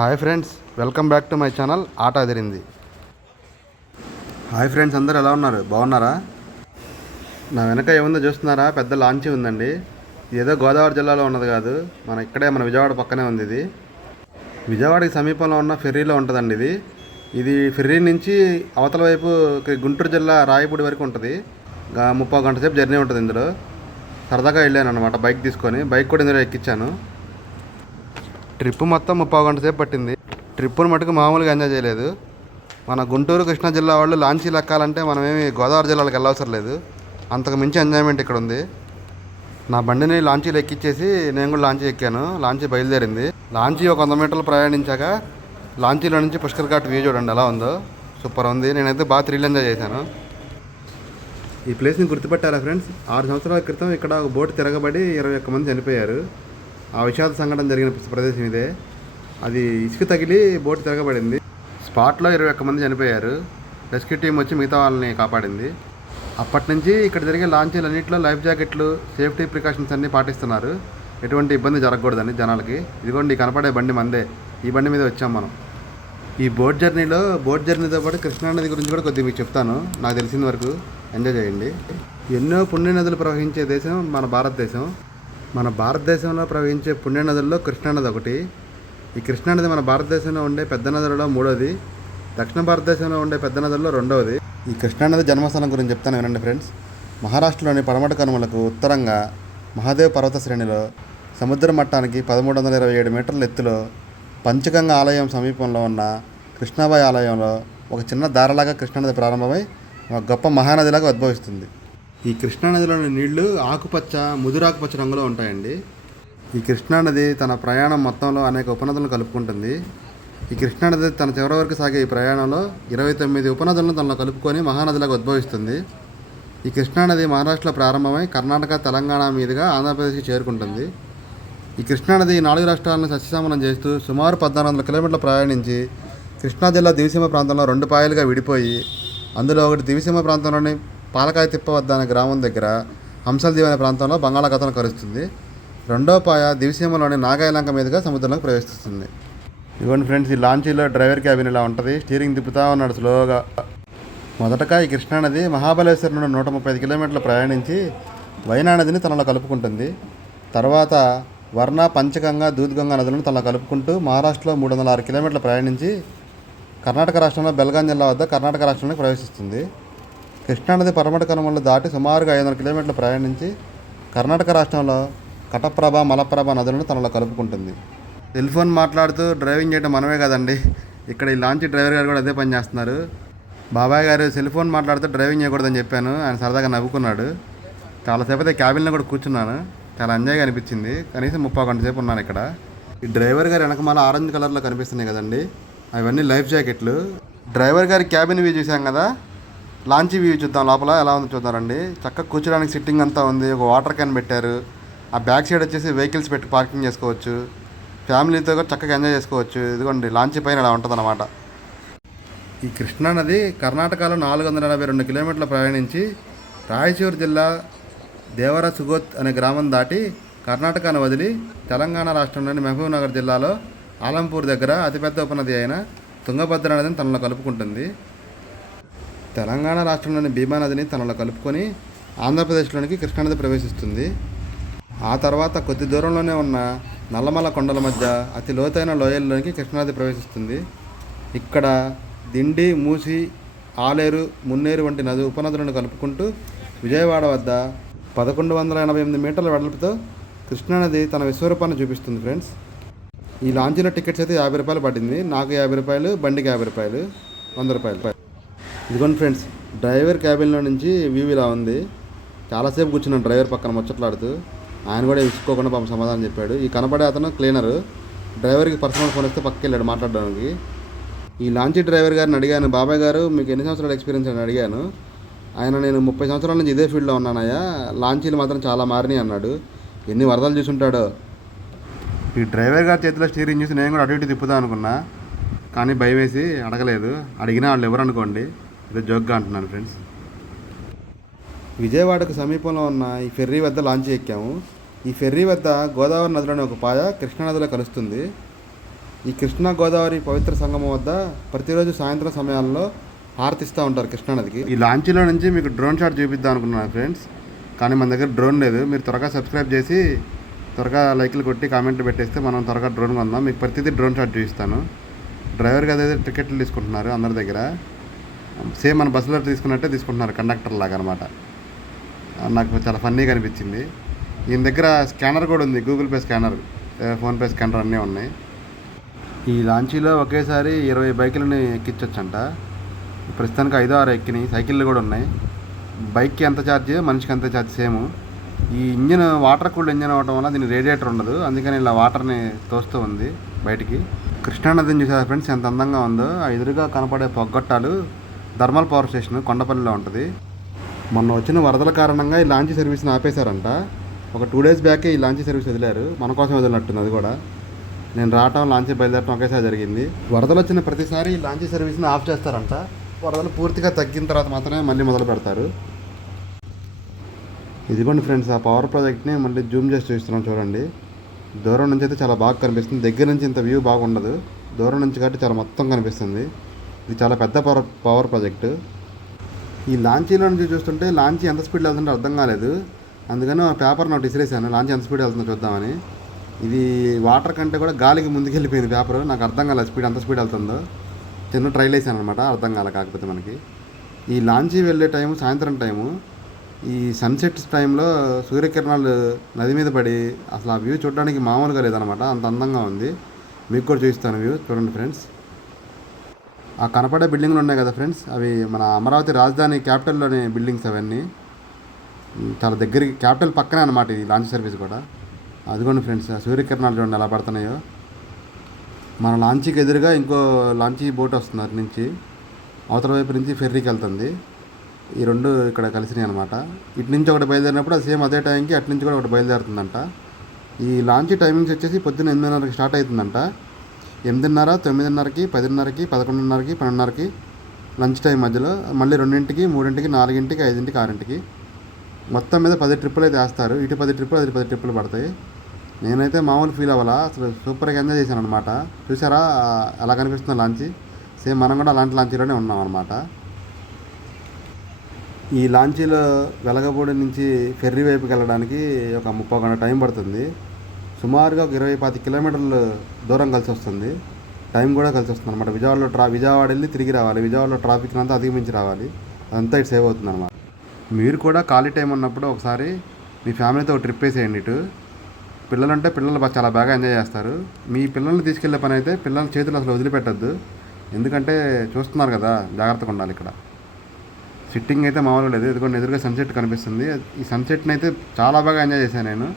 Hi friends, welcome back to my channel ఆట అదిరింది. Hi friends, అందరూ ఎలా ఉన్నారు? బాగున్నారా? నా వెనక ఏముందో చూస్తున్నారా? పెద్ద లాంచీ ఉందండి. ఏదో గోదావరి జిల్లాలో ఉన్నది కాదు, మన విజయవాడ పక్కనే ఉంది. ఇది విజయవాడకి సమీపంలో ఉన్న ఫెర్రీలో ఉంటుందండి. ఇది ఫెర్రీ నుంచి అవతల వైపు గుంటూరు జిల్లా రాయపూడి వరకు ఉంటుంది. 30 గంట సేపు జర్నీ ఉంటుంది. ఇందులో సరదాగా వెళ్ళాను అనమాట, బైక్ తీసుకొని. బైక్ కూడా ఇందులో ఎక్కించాను. ట్రిప్ మొత్తం 30 గంట సేపు పట్టింది. ట్రిప్పును మటుకు మామూలుగా ఎంజాయ్ చేయలేదు. మన గుంటూరు కృష్ణా జిల్లా వాళ్ళు లాంచీలు ఎక్కాలంటే మనమేమి గోదావరి జిల్లాలకు వెళ్ళవసరం లేదు. అంతకు మించి ఎంజాయ్మెంట్ ఇక్కడ ఉంది. నా బండిని లాంచీలు ఎక్కించేసి నేను కూడా లాంచీ ఎక్కాను. లాంచీ బయలుదేరింది. లాంచీ ఒక 100 మీటర్లు ప్రయాణించాక లాంచీలో నుంచి పుష్కర్ ఘాట్ వ్యూ చూడండి ఎలా ఉందో. సూపర్ ఉంది. నేనైతే బాగా థ్రిల్ ఎంజాయ్ చేశాను. ఈ ప్లేస్ని గుర్తుపెట్టారా ఫ్రెండ్స్? 6 సంవత్సరాల క్రితం ఇక్కడ ఒక బోటు తిరగబడి 21 మంది చనిపోయారు. ఆ విషాద సంఘటన జరిగిన ప్రదేశం ఇదే. అది ఇసుక తగిలి బోటు తిరగబడింది. స్పాట్లో 21 మంది చనిపోయారు. రెస్క్యూ టీం వచ్చి మిగతా వాళ్ళని కాపాడింది. అప్పటి నుంచి ఇక్కడ జరిగే లాంచీలన్నింటిలో లైఫ్ జాకెట్లు, సేఫ్టీ ప్రికాషన్స్ అన్నీ పాటిస్తున్నారు, ఎటువంటి ఇబ్బంది జరగకూడదని జనాలకి. ఇదిగోండి కనపడే బండి మందే. ఈ బండి మీద వచ్చాం మనం. ఈ బోట్ జర్నీతో పాటు కృష్ణానది గురించి కూడా కొద్దిగా మీకు చెప్తాను. నాకు తెలిసిన వరకు ఎంజాయ్ చేయండి. ఎన్నో పుణ్య నదులు ప్రవహించే దేశం మన భారతదేశం. మన భారతదేశంలో ప్రవహించే పుణ్యనదుల్లో కృష్ణానది ఒకటి. ఈ కృష్ణానది మన భారతదేశంలో ఉండే పెద్ద నదులలో 3వది. దక్షిణ భారతదేశంలో ఉండే పెద్ద నదుల్లో 2వది. ఈ కృష్ణానది జన్మస్థానం గురించి చెప్తాను వినండి ఫ్రెండ్స్. మహారాష్ట్రలోని పడమటి కనుమలకు ఉత్తరంగా మహాదేవ్ పర్వత శ్రేణిలో సముద్ర మట్టానికి 1327 మీటర్ల ఎత్తులో పంచగంగ ఆలయం సమీపంలో ఉన్న కృష్ణాబాయి ఆలయంలో ఒక చిన్న దారలాగా కృష్ణానది ప్రారంభమై ఒక గొప్ప మహానదిలాగా ఉద్భవిస్తుంది. ఈ కృష్ణానదిలోని నీళ్లు ఆకుపచ్చ, ముదురాకుపచ్చ రంగులో ఉంటాయండి. ఈ కృష్ణానది తన ప్రయాణం మొత్తంలో అనేక ఉపనదులను కలుపుకుంటుంది. ఈ కృష్ణానది తన చివరి వరకు సాగే ఈ ప్రయాణంలో 29 ఉపనదులను తనలో కలుపుకొని మహానదిలాగా ఉద్భవిస్తుంది. ఈ కృష్ణానది మహారాష్ట్రలో ప్రారంభమై కర్ణాటక, తెలంగాణ మీదుగా ఆంధ్రప్రదేశ్కి చేరుకుంటుంది. ఈ కృష్ణానది 4 రాష్ట్రాలను సస్యశామనం చేస్తూ సుమారు 1400 కిలోమీటర్లు ప్రయాణించి కృష్ణా జిల్లా దివిసీమ ప్రాంతంలో 2 పాయలుగా విడిపోయి, అందులో ఒకటి దివిసీమ ప్రాంతంలోని పాలకాయ తిప్ప వద్ద అనే గ్రామం దగ్గర హంసల్దీవ్ అనే ప్రాంతంలో బంగాళాఖాతం కలుస్తుంది. రెండో పాయ దివిసీమలోని నాగాయలంక మీదుగా సముద్రంలోకి ప్రవేశిస్తుంది. ఇవ్వండి ఫ్రెండ్స్, ఈ లాంచీలో డ్రైవర్ క్యాబిన్ ఇలా ఉంటుంది. స్టీరింగ్ తిప్పుతూ ఉన్నాడు స్లోగా. మొదటగా ఈ కృష్ణానది మహాబలేశ్వరం నుండి 135 కిలోమీటర్లు ప్రయాణించి వైనా నదిని తనలో కలుపుకుంటుంది. తర్వాత వర్ణ, పంచగంగ, దూద్గంగా నదులను తనలో కలుపుకుంటూ మహారాష్ట్రలో 306 కిలోమీటర్లు ప్రయాణించి కర్ణాటక రాష్ట్రంలో బెల్గాం జిల్లా వద్ద కర్ణాటక రాష్ట్రంలోకి ప్రవేశిస్తుంది. కృష్ణానది పడమటి కనుమలను దాటి సుమారుగా 500 కిలోమీటర్లు ప్రయాణించి కర్ణాటక రాష్ట్రంలో కటప్రభ, మలప్రభ నదులను తనలో కలుపుకుంటుంది. సెల్ ఫోన్ మాట్లాడుతూ డ్రైవింగ్ చేయడం మనమే కదండి. ఇక్కడ ఈ లాంచీ డ్రైవర్ గారు కూడా అదే పని చేస్తున్నారు. బాబాయ్ గారు సెల్ ఫోన్ మాట్లాడుతూ డ్రైవింగ్ చేయకూడదని చెప్పాను. ఆయన సరదాగా నవ్వుకున్నాడు. చాలాసేపు అయితే క్యాబిన్లో కూడా కూర్చున్నాను. చాలా ఎంజాయ్గా అనిపించింది. కనీసం 30 గంట సేపు ఉన్నాను ఇక్కడ. ఈ డ్రైవర్ గారు వెనకమాల ఆరెంజ్ కలర్లో కనిపిస్తున్నాయి కదండి, అవన్నీ లైఫ్ జాకెట్లు. డ్రైవర్ గారి క్యాబిన్ వ్యూ చూసాం కదా, లాంచీ వ్యూ చూద్దాం. లోపల ఎలా ఉందో చూద్దామండి. చక్కగా కూర్చోడానికి సిట్టింగ్ అంతా ఉంది. ఒక వాటర్ క్యాన్ పెట్టారు. ఆ బ్యాక్ సైడ్ వచ్చేసి వెహికల్స్ పెట్టి పార్కింగ్ చేసుకోవచ్చు. ఫ్యామిలీతో కూడా చక్కగా ఎంజాయ్ చేసుకోవచ్చు. ఇదిగోండి లాంచీ పైన ఇలా ఉంటుంది అన్నమాట. ఈ కృష్ణానది కర్ణాటకలో 482 కిలోమీటర్లు ప్రయాణించి రాయచూరు జిల్లా దేవర సుగోత్ అనే గ్రామం దాటి కర్ణాటకను వదిలి తెలంగాణ రాష్ట్రంలోని మహబూబ్ నగర్ జిల్లాలో ఆలంపూర్ దగ్గర అతిపెద్ద ఉపనది అయిన తుంగభద్ర నదిని తనలో కలుపుకుంటుంది. తెలంగాణ రాష్ట్రంలోని భీమా నదిని తనలో కలుపుకొని ఆంధ్రప్రదేశ్లోనికి కృష్ణానది ప్రవేశిస్తుంది. ఆ తర్వాత కొద్ది దూరంలోనే ఉన్న నల్లమల కొండల మధ్య అతి లోతైన లోయల్లోనికి కృష్ణానది ప్రవేశిస్తుంది. ఇక్కడ దిండి, మూసి, ఆలేరు, మున్నేరు వంటి ఉపనదులను కలుపుకుంటూ విజయవాడ వద్ద 1188 మీటర్ల వెడల్పుతో కృష్ణానది తన విశ్వరూపాన్ని చూపిస్తుంది ఫ్రెండ్స్. ఈ లాంచీలో టికెట్స్ అయితే 50 రూపాయలు పడింది. నాకు 50 రూపాయలు, బండికి 50 రూపాయలు, 100 రూపాయలు. ఇదిగోండి ఫ్రెండ్స్, డ్రైవర్ క్యాబిన్లో నుంచి వ్యూ ఇలా ఉంది. చాలాసేపు కూర్చున్నాను డ్రైవర్ పక్కన ముచ్చట్లాడుతూ. ఆయన కూడా విసుకోకుండా పాపం సమాధానం చెప్పాడు. ఈ కనబడే అతను క్లీనరు. డ్రైవర్కి పర్సనల్ ఫోన్ ఇస్తే పక్కకి వెళ్ళాడు మాట్లాడడానికి. ఈ లాంచీ డ్రైవర్ గారిని అడిగాను, బాబాయ్ గారు మీకు ఎన్ని సంవత్సరాల ఎక్స్పీరియన్స్ అని అడిగాను. ఆయన నేను 30 సంవత్సరాల నుంచి ఇదే ఫీల్డ్లో ఉన్నానయ్యా, లాంచీలు మాత్రం చాలా మారినాయి అన్నాడు. ఎన్ని వరదలు చూసుంటాడో. ఈ డ్రైవర్ గారి చేతిలో స్టీరింగ్ చూసి నేను కూడా అటు ఇటు తిప్పుదాం అనుకున్నా, కానీ భయం వేసి అడగలేదు. అడిగినా వాళ్ళు ఎవరు అనుకోండి, ఇదే జోక్గా అంటున్నాను ఫ్రెండ్స్. విజయవాడకు సమీపంలో ఉన్న ఈ ఫెర్రీ వద్ద లాంచీ ఎక్కాము. ఈ ఫెర్రీ వద్ద గోదావరి నదిలోని ఒక పాయ కృష్ణానదిలో కలుస్తుంది. ఈ కృష్ణా గోదావరి పవిత్ర సంగమం వద్ద ప్రతిరోజు సాయంత్రం సమయాల్లో హారతిస్తూ ఉంటారు కృష్ణానదికి. ఈ లాంచీలో నుంచి మీకు డ్రోన్ షాట్ చూపిద్దాం అనుకున్నాను ఫ్రెండ్స్, కానీ మన దగ్గర డ్రోన్ లేదు. మీరు త్వరగా సబ్స్క్రైబ్ చేసి త్వరగా లైక్లు కొట్టి కామెంట్లు పెట్టేస్తే మనం త్వరగా డ్రోన్ కొందాం. మీకు ప్రతిదీ డ్రోన్ షాట్ చూపిస్తాను. డ్రైవర్కి అదే టికెట్లు తీసుకుంటున్నారు అందరి దగ్గర, సేమ్ మన బస్సులో తీసుకున్నట్టే తీసుకుంటున్నారు, కండక్టర్ లాగా అనమాట. నాకు చాలా ఫన్నీగా అనిపించింది. ఈయన దగ్గర స్కానర్ కూడా ఉంది, Google pay scanner, PhonePe scanner అన్నీ ఉన్నాయి. ఈ లాంచీలో ఒకేసారి 20 బైకులని ఎక్కించవచ్చంట. ప్రస్తుతానికి 5-6 ఎక్కినాయి. సైకిళ్ళు కూడా ఉన్నాయి. బైక్కి ఎంత ఛార్జ్, మనిషికి అంత ఛార్జ్ సేమ్. ఈ ఇంజిన్ వాటర్ కూల్డ్ ఇంజిన్ అవ్వడం వల్ల దీనికి రేడియేటర్ ఉండదు, అందుకని ఇలా వాటర్ని తోస్తూ ఉంది బయటికి. కృష్ణానదిని చూసారా ఫ్రెండ్స్ ఎంత అందంగా ఉందో. ఆ ఎదురుగా కనపడే పొగ్గొట్టాలు థర్మల్ పవర్ స్టేషన్ కొండపల్లిలో ఉంటుంది. మొన్న వచ్చిన వరదల కారణంగా ఈ లాంచీ సర్వీస్ని ఆపేశారంట. ఒక 2 days బ్యాకే ఈ లాంచీ సర్వీస్ వదిలారు, మన కోసం వదిలినట్టుంది. అది కూడా నేను రావటం, లాంచీ బయలుదేరటం ఒకేసారి జరిగింది. వరదలు వచ్చిన ప్రతిసారి ఈ లాంచీ సర్వీస్ని ఆఫ్ చేస్తారంట. వరదలు పూర్తిగా తగ్గిన తర్వాత మాత్రమే మళ్ళీ మొదలు పెడతారు. ఇదిగోండి ఫ్రెండ్స్, ఆ పవర్ ప్రాజెక్ట్ని మళ్ళీ జూమ్ చేసి చూస్తున్నాం చూడండి. దూరం నుంచి అయితే చాలా బాగా కనిపిస్తుంది, దగ్గర నుంచి ఇంత వ్యూ బాగుండదు, దూరం నుంచి కాబట్టి చాలా మొత్తం కనిపిస్తుంది. ఇది చాలా పెద్ద పవర్ ప్రాజెక్టు. ఈ లాంచీలో నుంచి చూస్తుంటే లాంచీ ఎంత స్పీడ్ వెళ్తుంటే అర్థం కాలేదు, అందుకని ఆ పేపర్ నోట్ ఇసిరేసాను లాంచీ ఎంత స్పీడ్ వెళ్తుందో చూద్దామని. ఇది వాటర్ కంటే కూడా గాలికి ముందుకెళ్ళిపోయింది పేపర్, నాకు అర్థం కాలేదు స్పీడ్ ఎంత స్పీడ్ వెళ్తుందో. చిన్న ట్రైల్ వేసాను అనమాట, అర్థం కాలే. కాకపోతే మనకి ఈ లాంచీ వెళ్ళే టైము సాయంత్రం టైము, ఈ సన్సెట్ టైంలో సూర్యకిరణాలు నది మీద పడి అసలు ఆ వ్యూ చూడడానికి మామూలుగా లేదనమాట, అంత అందంగా ఉంది. మీకు కూడా చూపిస్తాను వ్యూ చూడండి ఫ్రెండ్స్. ఆ కనపడే బిల్డింగ్లు ఉన్నాయి కదా ఫ్రెండ్స్, అవి మన అమరావతి రాజధాని క్యాపిటల్లోని బిల్డింగ్స్. అవన్నీ చాలా దగ్గరికి, క్యాపిటల్ పక్కనే అనమాట ఈ లాంచ్ సర్వీస్ కూడా. అదిగోండి ఫ్రెండ్స్, ఆ సూర్యకిరణాలు చూడండి ఎలా పడుతున్నాయో. మన లాంచీకి ఎదురుగా ఇంకో లాంచీ బోట్ వస్తుంది అటు నుంచి, అవతల వైపు నుంచి ఫెర్రీకి వెళ్తుంది. ఈ రెండు ఇక్కడ కలిసినాయి అనమాట. ఇటు నుంచి ఒకటి బయలుదేరినప్పుడు అది సేమ్ అదే టైంకి అటు నుంచి కూడా ఒకటి బయలుదేరుతుందంట. ఈ లాంచీ టైమింగ్స్ వచ్చేసి పొద్దున్న 8:30కి స్టార్ట్ అవుతుందంట. 8:30, 9:30, 10:30, 11:30, 12:30 లంచ్ టైం మధ్యలో, మళ్ళీ 2:00, 3:00, 4:00, 5:00, 6:00. మొత్తం మీద 10 ట్రిప్పులు అయితే వేస్తారు. ఇటు 10 ట్రిప్పులు, అది 10 ట్రిప్పులు పడతాయి. నేనైతే మామూలు ఫీల్ అవ్వాలా, అసలు సూపర్గా ఎంజాయ్ చేశాను అనమాట. చూసారా ఎలా కనిపిస్తుందో లాంచీ, సేమ్ మనం కూడా అలాంటి లాంచీలోనే ఉన్నాం అనమాట. ఈ లాంచీలో వెలగపూడి నుంచి ఫెర్రీ వైపుకి వెళ్ళడానికి ఒక 30 గంట టైం పడుతుంది. సుమారుగా ఒక 20-25 కిలోమీటర్లు దూరం కలిసి వస్తుంది, టైం కూడా కలిసి వస్తుంది అనమాట. విజయవాడ వెళ్ళి తిరిగి రావాలి, విజయవాడలో ట్రాఫిక్ అంతా అధిగమించి రావాలి, అదంతా ఇటు సేవ్ అవుతుంది అనమాట. మీరు కూడా ఖాళీ టైం ఉన్నప్పుడు ఒకసారి మీ ఫ్యామిలీతో ఒక ట్రిప్ వేసేయండి. ఇటు పిల్లలు ఉంటే పిల్లలు చాలా బాగా ఎంజాయ్ చేస్తారు. మీ పిల్లల్ని తీసుకెళ్లే పని అయితే పిల్లల చేతులు అసలు వదిలిపెట్టద్దు, ఎందుకంటే చూస్తున్నారు కదా, జాగ్రత్తగా ఉండాలి. ఇక్కడ సిట్టింగ్ అయితే మామూలుగా లేదు. ఎందుకంటే ఎదురుగా సన్సెట్ కనిపిస్తుంది. ఈ సన్సెట్ని అయితే చాలా బాగా ఎంజాయ్ చేశాను నేను.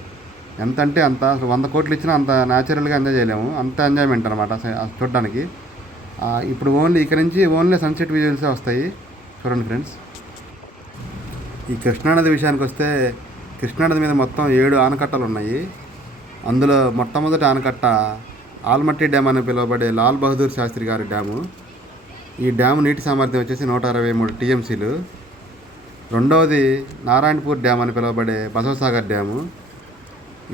ఎంత అంటే అంత, అసలు 100 కోట్లు ఇచ్చినా అంత న్యాచురల్గా ఎంజాయ్ చేయలేము, అంత ఎంజాయ్మెంట్ అనమాట చూడడానికి. ఇప్పుడు ఓన్లీ ఇక్కడ నుంచి ఓన్లీ సన్సెట్ విజువల్సే వస్తాయి చూడండి ఫ్రెండ్స్. ఈ కృష్ణానది విషయానికి వస్తే, కృష్ణానది మీద మొత్తం 7 ఆనకట్టలు ఉన్నాయి. అందులో మొట్టమొదటి ఆనకట్ట ఆల్మట్టి డ్యామ్ అని పిలువబడే లాల్ బహదూర్ శాస్త్రి గారి డ్యాము. ఈ డ్యాము నీటి సామర్థ్యం వచ్చేసి 163 TMCలు. రెండవది నారాయణపూర్ డ్యామ్ అని పిలువబడే బసవసాగర్ డ్యాము.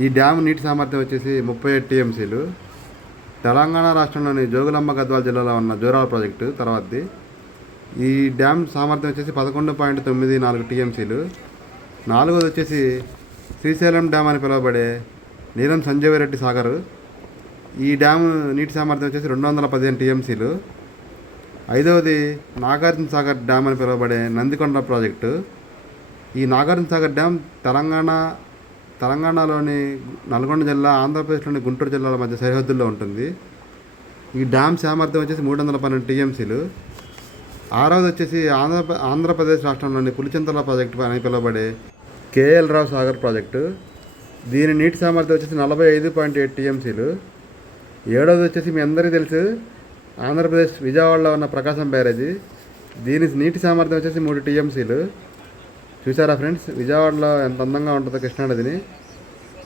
ఈ డ్యాము నీటి సామర్థ్యం వచ్చేసి 37 TMCలు. తెలంగాణ రాష్ట్రంలోని జోగులాంబ గద్వాల జిల్లాలో ఉన్న జోరాల ప్రాజెక్టు తర్వాతది. ఈ డ్యామ్ సామర్థ్యం వచ్చేసి 11.94 TMCలు. నాలుగోది వచ్చేసి శ్రీశైలం డ్యామ్ అని పిలువబడే నీలం సంజీవరెడ్డి సాగర్. ఈ డ్యామ్ నీటి సామర్థ్యం వచ్చేసి 215 TMCలు. ఐదవది నాగార్జున సాగర్ డ్యామ్ అని పిలువబడే నందికొండ ప్రాజెక్టు. ఈ నాగార్జున సాగర్ డ్యామ్ తెలంగాణలోని నల్గొండ జిల్లా, ఆంధ్రప్రదేశ్లోని గుంటూరు జిల్లాల మధ్య సరిహద్దుల్లో ఉంటుంది. ఈ డ్యామ్ సామర్థ్యం వచ్చేసి 312 TMCలు. ఆరవది వచ్చేసి ఆంధ్రప్రదేశ్ రాష్ట్రంలోని పులిచింతల ప్రాజెక్టు అని పిలువబడే కేఎల్ రావు సాగర్ ప్రాజెక్టు. దీని నీటి సామర్థ్యం వచ్చేసి 45.8 TMCలు. ఏడవది వచ్చేసి మీ అందరికీ తెలుసు, ఆంధ్రప్రదేశ్ విజయవాడలో ఉన్న ప్రకాశం బ్యారేజీ. దీని నీటి సామర్థ్యం వచ్చేసి 3 TMCలు. చూసారా ఫ్రెండ్స్, విజయవాడలో ఎంత అందంగా ఉంటుందో కృష్ణానదిని.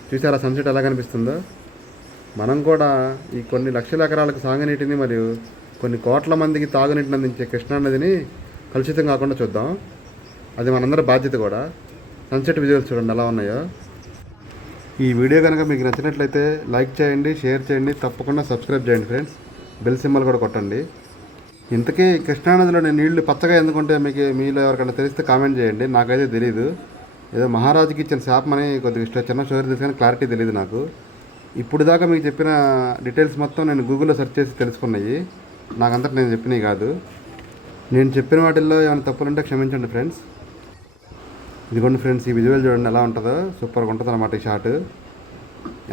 చూసారా సన్సెట్ ఎలా కనిపిస్తుందో. మనం కూడా ఈ కొన్ని లక్షల ఎకరాలకు సాగునీటిని మరియు కొన్ని కోట్ల మందికి తాగునీటిని అందించే కృష్ణానదిని కలుషితం కాకుండా చూద్దాం, అది మనందరి బాధ్యత కూడా. సన్సెట్ విజువల్స్ చూడండి ఎలా ఉన్నాయో. ఈ వీడియో కనుక మీకు నచ్చినట్లయితే లైక్ చేయండి, షేర్ చేయండి, తప్పకుండా సబ్స్క్రైబ్ చేయండి ఫ్రెండ్స్. బెల్ సింబల్ కూడా కొట్టండి. ఇంతకీ కృష్ణానదిలోని నీళ్లు పచ్చగా ఎందుకుంటే మీలో ఎవరికైనా తెలిస్తే కామెంట్ చేయండి. నాకైతే తెలీదు. ఏదో మహారాజుకి ఇచ్చిన శాపమని కొద్దిగా చిన్న స్టోరీ తెలుసు కానీ క్లారిటీ తెలియదు నాకు. ఇప్పుడు దాకా మీకు చెప్పిన డీటెయిల్స్ మొత్తం నేను గూగుల్లో సెర్చ్ చేసి తెలుసుకున్నాయి. నాకంతటి నేను చెప్పినవి కాదు. నేను చెప్పిన వాటిల్లో ఏమైనా తప్పులుంటే క్షమించండి ఫ్రెండ్స్. ఇదిగోండి ఫ్రెండ్స్, ఈ విజువల్ చూడండి ఎలా ఉంటుందో. సూపర్గా ఉంటుంది అన్నమాట ఈ షాట్.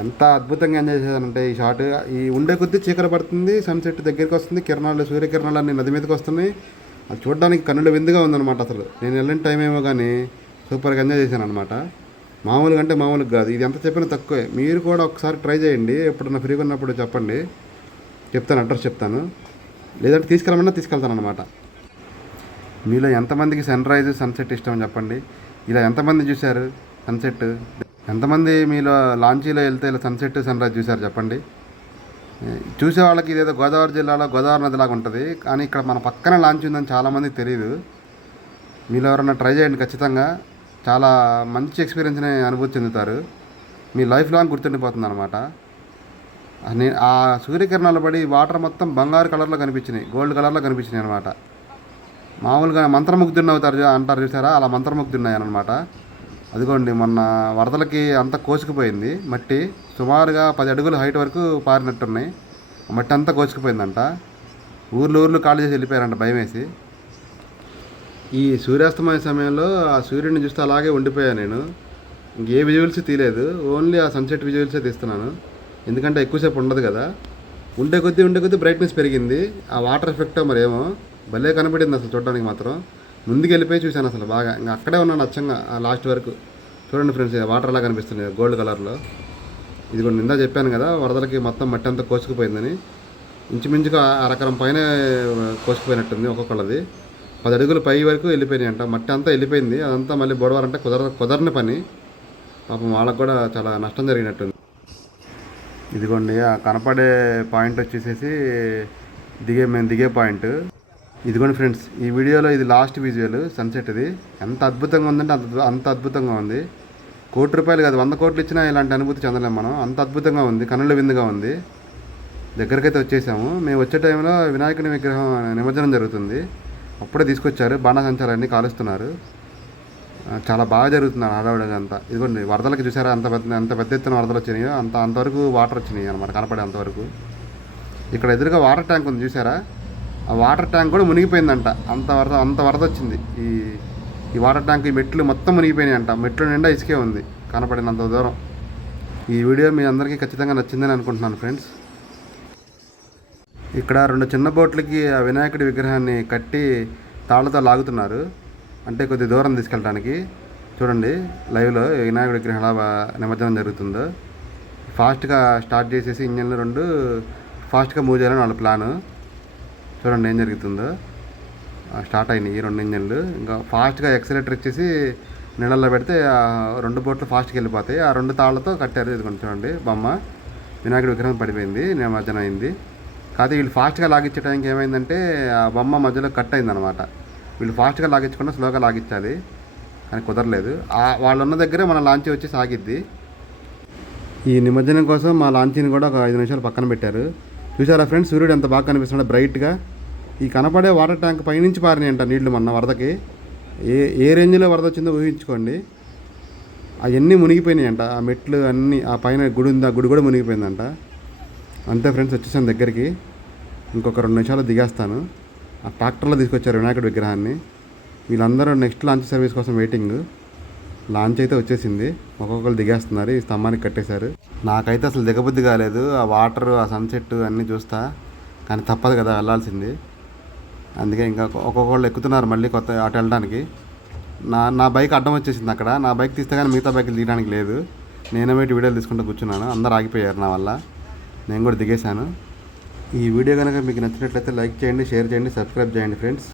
ఎంత అద్భుతంగా ఎంజాయ్ చేశానంటే ఈ షాట్. ఈ ఉండే కొద్దీ చీకటి పడుతుంది, సన్సెట్ దగ్గరికి వస్తుంది, సూర్యకిరణాలు అన్నీ నది మీదకి వస్తున్నాయి. అది చూడడానికి కన్నుల విందుగా ఉందన్నమాట. అసలు నేను వెళ్ళిన టైం ఏమో కానీ సూపర్గా ఎంజాయ్ చేశాను అనమాట. మామూలుగా అంటే మామూలుగా కాదు. ఇది ఎంత చెప్పినా తక్కువే. మీరు కూడా ఒకసారి ట్రై చేయండి. ఎప్పుడన్నా ఫ్రీగా ఉన్నప్పుడు చెప్పండి, చెప్తాను, అడ్రస్ చెప్తాను. లేదంటే తీసుకెళ్ళమన్నా తీసుకెళ్తాను అనమాట. మీలో ఎంతమందికి సన్ రైజ్ సన్సెట్ ఇష్టం చెప్పండి. ఇలా ఎంతమంది చూశారు సన్సెట్? ఎంతమంది మీలో లాంచీలో వెళ్తే ఇలా సన్సెట్ సన్ రైజ్ చూశారు చెప్పండి. చూసే వాళ్ళకి ఇదేదో గోదావరి జిల్లాలో గోదావరి నదిలాగా ఉంటుంది, కానీ ఇక్కడ మన పక్కన లాంచీ ఉందని చాలామందికి తెలియదు. మీలో ఎవరైనా ట్రై చేయండి ఖచ్చితంగా. చాలా మంచి ఎక్స్పీరియన్స్ని అనుభూతి చెందుతారు. మీ లైఫ్ లాంగ్ గుర్తుండిపోతుంది అనమాట. ఆ సూర్యకిరణాలు పడి వాటర్ మొత్తం బంగారు కలర్లో కనిపించినాయి, గోల్డ్ కలర్లో కనిపించినాయి అనమాట. మామూలుగా మంత్రముగ్ధుని అవుతారు అంటారు చూసారా, అలా మంత్రముగ్ధున్నాయి అనమాట. అదిగోండి, మొన్న వరదలకి అంతా కోసుకుపోయింది మట్టి. సుమారుగా 10 అడుగుల హైట్ వరకు పారినట్టున్నాయి. మట్టి అంతా కోసుకుపోయిందంట. ఊర్లు ఖాళీ చేసి వెళ్ళిపోయారంట భయం వేసి. ఈ సూర్యాస్తమయ సమయంలో ఆ సూర్యుడిని చూస్తే అలాగే ఉండిపోయాను నేను. ఇంకే విజువల్స్ తీయలేదు, ఓన్లీ ఆ సన్సెట్ విజువల్సే తీస్తున్నాను. ఎందుకంటే ఎక్కువసేపు ఉండదు కదా. ఉండే కొద్దీ బ్రైట్నెస్ పెరిగింది. ఆ వాటర్ ఎఫెక్టో మరేమో భలే కనపడింది అసలు చూడడానికి మాత్రం. ముందుకు వెళ్ళిపోయి చూశాను అసలు బాగా. ఇంకా అక్కడే ఉన్నాను అచ్చంగా ఆ లాస్ట్ వరకు. చూడండి ఫ్రెండ్స్, వాటర్ అలా కనిపిస్తుంది గోల్డ్ కలర్లో. ఇది కూడా నిందా చెప్పాను కదా, వరదలకి మొత్తం మట్టి అంతా కోసుకుపోయిందని. ఇంచుమించుగా అరకరం పైన కోసుకుపోయినట్టుంది ఒక్కొక్కళ్ళది. 10 అడుగులు పై వరకు వెళ్ళిపోయినాయి అంట. మట్టి అంతా వెళ్ళిపోయింది. అదంతా మళ్ళీ బొడవాలంటే కుదరని పని. పాపం వాళ్ళకు కూడా చాలా నష్టం జరిగినట్టుంది. ఇదిగోండి, ఆ కనపడే పాయింట్ వచ్చేసేసి మేము దిగే పాయింట్. ఇదిగోండి ఫ్రెండ్స్, ఈ వీడియోలో ఇది లాస్ట్ విజువల్ సన్సెట్. ఇది ఎంత అద్భుతంగా ఉందంటే అంత అద్భుతంగా ఉంది. ₹1 కాదు, 100 కోట్లు ఇచ్చినా ఇలాంటి అనుభూతి చెందలేము మనం. అంత అద్భుతంగా ఉంది, కన్నుల విందుగా ఉంది. దగ్గరకైతే వచ్చేసాము. మేము వచ్చే టైంలో వినాయకుని విగ్రహం నిమజ్జనం జరుగుతుంది. అప్పుడే తీసుకొచ్చారు, బాణసంచాలన్నీ కాలుస్తున్నారు. చాలా బాగా జరుగుతున్నారు హడావుడిగా అంతా. ఇదిగోండి, వరదలకి చూసారా ఎంత పెద్ద ఎత్తున వరదలు వచ్చినాయో, అంతవరకు వాటర్ వచ్చినాయి అనమాట, కనపడే అంతవరకు. ఇక్కడ ఎదురుగా వాటర్ ట్యాంక్ ఉంది చూసారా, ఆ వాటర్ ట్యాంక్ కూడా మునిగిపోయిందంట. అంత వరద వచ్చింది. ఈ వాటర్ ట్యాంక్, ఈ మెట్లు మొత్తం మునిగిపోయినాయి అంట. మెట్లు నిండా ఇసుకే ఉంది కనపడినంత దూరం. ఈ వీడియో మీ అందరికీ ఖచ్చితంగా నచ్చిందని అనుకుంటున్నాను ఫ్రెండ్స్. ఇక్కడ 2 చిన్న బోట్లకి ఆ వినాయకుడి విగ్రహాన్ని కట్టి తాళ్లతో లాగుతున్నారు, అంటే కొద్ది దూరం తీసుకెళ్ళడానికి. చూడండి లైవ్లో వినాయకుడి విగ్రహం ఎలా నిమజ్జనం జరుగుతుందో. ఫాస్ట్గా స్టార్ట్ చేసేసి ఇంజన్లు 2 ఫాస్ట్గా మూవ్ చేయాలని వాళ్ళ ప్లాను. చూడండి ఏం జరుగుతుందో. స్టార్ట్ అయినాయి 2 ఇంజన్లు. ఇంకా ఫాస్ట్గా ఎక్సలేటర్ ఇచ్చేసి నీళ్ళల్లో పెడితే ఆ 2 బోట్లు ఫాస్ట్గా వెళ్ళిపోతాయి. ఆ 2 తాళ్లతో కట్టారు. ఇది కొంచెం చూడండి, బొమ్మ వినాయకుడి విగ్రహం పడిపోయింది, నిమజ్జనం అయింది. కాదు, వీళ్ళు ఫాస్ట్గా లాగించే టైంకి ఏమైందంటే ఆ బొమ్మ మధ్యలో కట్ అయిందనమాట. వీళ్ళు ఫాస్ట్గా లాగించకుండా స్లోగా లాగించాలి, కానీ కుదరలేదు. వాళ్ళు ఉన్న దగ్గరే మన లాంచీ వచ్చి సాగిద్ది. ఈ నిమజ్జనం కోసం మా లాంచీని కూడా ఒక 5 నిమిషాలు పక్కన పెట్టారు. చూసారా ఫ్రెండ్స్, సూర్యుడు ఎంత బాగా కనిపిస్తున్నాడు బ్రైట్గా. ఈ కనపడే వాటర్ ట్యాంక్ పైనుంచి పారినాయి అంట నీళ్లు మొన్న వరదకి. ఏ రేంజ్లో వరద వచ్చిందో ఊహించుకోండి. అవన్నీ మునిగిపోయినాయి అంట. ఆ మెట్లు అన్నీ, ఆ పైన గుడి ఉంది, ఆ గుడి కూడా మునిగిపోయిందంట. అంతే ఫ్రెండ్స్, వచ్చేసాను దగ్గరికి. ఇంకొక 2 నిమిషాలు దిగేస్తాను. ఆ ట్రాక్టర్లో తీసుకొచ్చారు వినాయకుడి విగ్రహాన్ని. వీళ్ళందరూ నెక్స్ట్ లాంచ్ సర్వీస్ కోసం వెయిటింగ్. లాంచ్ అయితే వచ్చేసింది, ఒక్కొక్కరు దిగేస్తున్నారు. ఈ స్తంభానికి కట్టేశారు. నాకైతే అసలు దిగబుద్ధి కాలేదు. ఆ వాటర్, ఆ సన్సెట్ అన్నీ చూస్తా, కానీ తప్పదు కదా వెళ్ళాల్సింది. అందుకే ఇంకా ఒక్కొక్కళ్ళు ఎక్కుతున్నారు మళ్ళీ కొత్త అటు వెళ్ళడానికి. నా బైక్ అడ్డం వచ్చేసింది అక్కడ. నా బైక్ తీస్తే కానీ మిగతా బైక్లు తీయడానికి లేదు. నేనే బయట వీడియోలు తీసుకుంటూ కూర్చున్నాను. అందరు ఆగిపోయారు నా వల్ల. నేను కూడా దిగేశాను. ఈ వీడియో కనుక మీకు నచ్చినట్లయితే లైక్ చేయండి, షేర్ చేయండి, సబ్స్క్రైబ్ చేయండి ఫ్రెండ్స్.